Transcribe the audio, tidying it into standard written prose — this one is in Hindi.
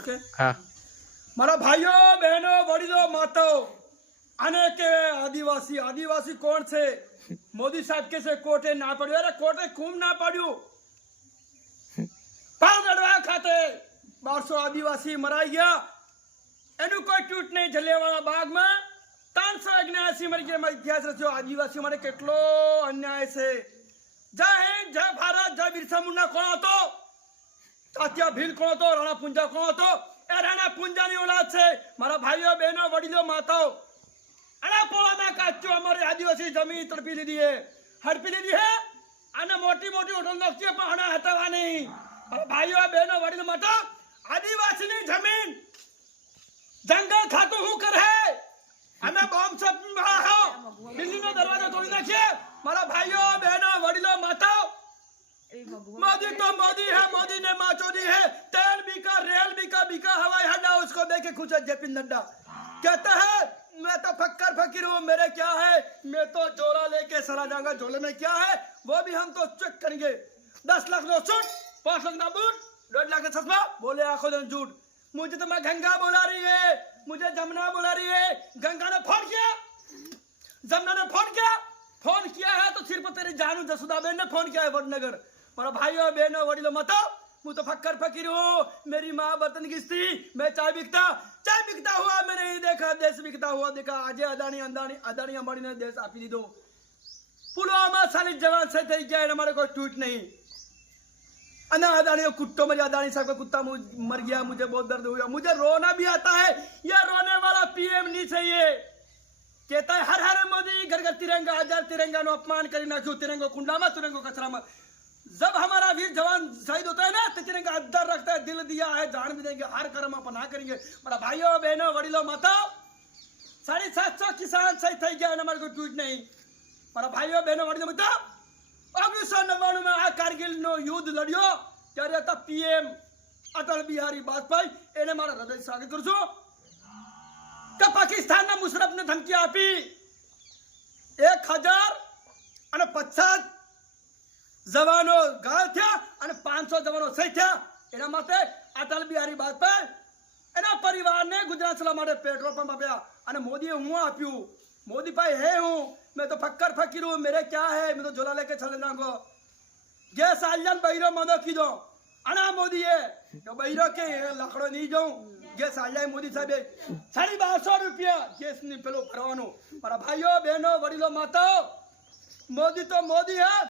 ओके हाँ मारा भाइयों बहनों वडीलो माताओं आने के आदिवासी आदिवासी कौन से मोदी साहब के से कोटे ना पड़્યું अरे कोटे खूब ना पड़્યું पाल लड़वा खाते 1200 आदिवासी मराई गया एनु कोई टूट नहीं जलियांवाला बाग में 379 मरी गया इतिहास रच्यो आदिवासी मारे કેટલો અન્યાય છે जय हिंद जय भारत जय बिरसा मुंडा कोण હતો તાત્યા ભીલ કોણ હતો રાણા પુંજા કોણ હતો એ રાણા પુંજાની ઓલાદ છે મારા ભાઈઓ બહેનો વડીલો માતાઓ અરે પોળામાં કાચ્યો અમારી આદિવાસી જમીન તડપી લીધી હે હડપી લીધી હે અને મોટી મોટી હોટલ નોખતી પણ હણા હટાવા નહીં મારા ભાઈઓ બહેનો વડીલો માતા આદિવાસીની જમીન જંગલ ખાતું હું કરે અમે બોમ્બ છપ હો દિલ્હીનો દરવાજો તોડી નાખીએ મારા ભાઈઓ બહેનો વડીલો માતાઓ मोदी तो मोदी है मोदी ने माँ चोदी है तेल बिका रेल बिका बिका हवाई अड्डा उसको देखे खुश है जेपी नड्डा कहता है मैं तो फक्कर फकीर हूँ मेरे क्या है मैं तो जोरा लेके सरा जाऊंगा झोले में क्या है वो भी हम तो चेक करेंगे 10 लाख नो सूट 5 लाख ना बूट 1.5 लाख का चश्मा बोले आंखों दिन झूठ मुझे तो मैं गंगा बुला रही है मुझे जमुना बुला रही है गंगा ने फोन किया जमुना ने फोन किया है तो सिर्फ तेरी जानू जसुदाबेन ने फोन किया है वडनगर मारा भाइयों बहनों वडीलों मतो मैं तो फक्कर फकीर हूँ मेरी माँ बर्तन घिसती मैं चाय बिकता हुआ मैंने नहीं देखा देश बिकता हुआ देखा आज अदानी अंबानी ने देश आपी दीधो पुलवामा साली जवान से थी गया हमारे कोई ट्वीट नहीं अना अदानी कुत्तों में अदानी साहब का कुत्ता मर गया मुझे बहुत दर्द हुआ मुझे रोना भी आता है यह रोने वाला पीएम नहीं चाहिए कहता है हर हर मोदी घर घर तिरंगा हजार तिरंगा नो अपमान करी नाख्यो तिरंगो कुंडा में तिरंगो कचरा में जब हमारा वीर जवान शहीद होता है ना तो तिरंगा अद्दर रखता है दिल दिया है जान भी देंगे हर कर्म पनाह करेंगे मेरा भाइयों बहनों वडीलों माता 750 किसान शहीद થઈ ગયા हमारे को ट्वीट नहीं मेरा भाइयों बहनों वडीलों माता 1999 में आ कारगिल नो युद्ध लड़ियो ત્યારે હતા પીએમ અટલ બિહારી વાજપેયી એને મારા હૃદય સ્વાગત કરું છું કે પાકિસ્તાનના મુશરફને ધમકી આપી 1050 जवानों घायल थे 500 जवानों शहीद थे एना माटे अटल बिहारी वाजपेयी एना परिवार ने गुजरात चला माटे पेट्रोल पंप आप्या अने मोदीए हूँ आप्यू मोदी भाई है हूँ मैं तो फक्कर फकीर हूँ मेरे क्या है मैं तो झोला लेके चले जाऊंगा गैस आलियन बहिरो मदो कीधो अना मोदी है तो बहिरो के लकड़ो नहीं जाऊं गैस आलिया मोदी साहब 1250 रुपया गैस नहीं पेलो भरवानो मारा भाइयों बहनों वडीलो माताओ मोदी तो मोदी है।